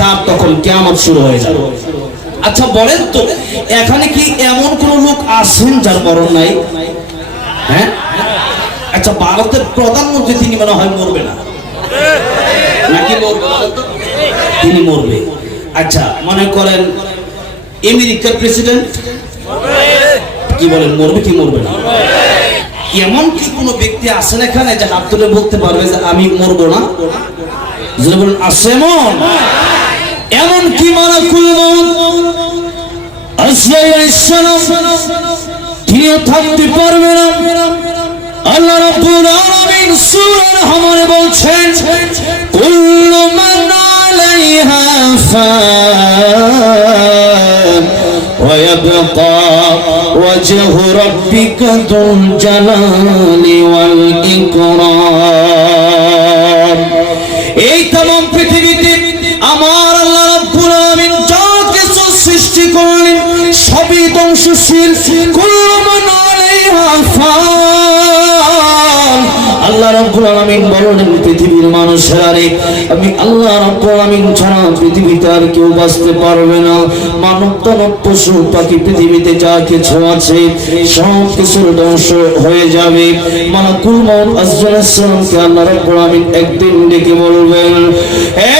তার তখন কেমন শুরু হয়ে যাবে। আচ্ছা বলেন তো, এখানে কি এমন কোন লোক আছেন যার মরণ নাই? হ্যাঁ? আচ্ছা ভারতের প্রধানমন্ত্রী তিনি মনে হয় মরবে না। নাকি তিনি মরবে। আচ্ছা মনে করেন আমেরিকার প্রেসিডেন্ট? কি বলেন, মরবে কি মরবে না? এমন কি কোনো ব্যক্তি আছেন এখানে যে হাত তুলে বলতে পারবে যে আমি মরবো না? যদি বলেন আছে এমন কি মালাকুল তিনিও থাকতে পারবে না? আল্লাহ রাব্বুল আলামিন সূরা রহমানে বলছেন, কুল্লু মান আলাইহা ফান ওয়া ইয়াবকা ওয়াজহু রাব্বিকা দুল জালালি ওয়াল ইকরাম। এই तमाम পৃথিবীতে আমার আল্লাহ যা কিছু সৃষ্টি করলেন, সবই ধ্বংসশীল। আল্লাহ পৃথিবীর আল্লাহ পৃথিবীতে আর কেউ বাঁচতে পারবে না। পৃথিবীতে যা ধ্বংস হয়ে যাবে। একদিন ডেকে বলবেন, "এ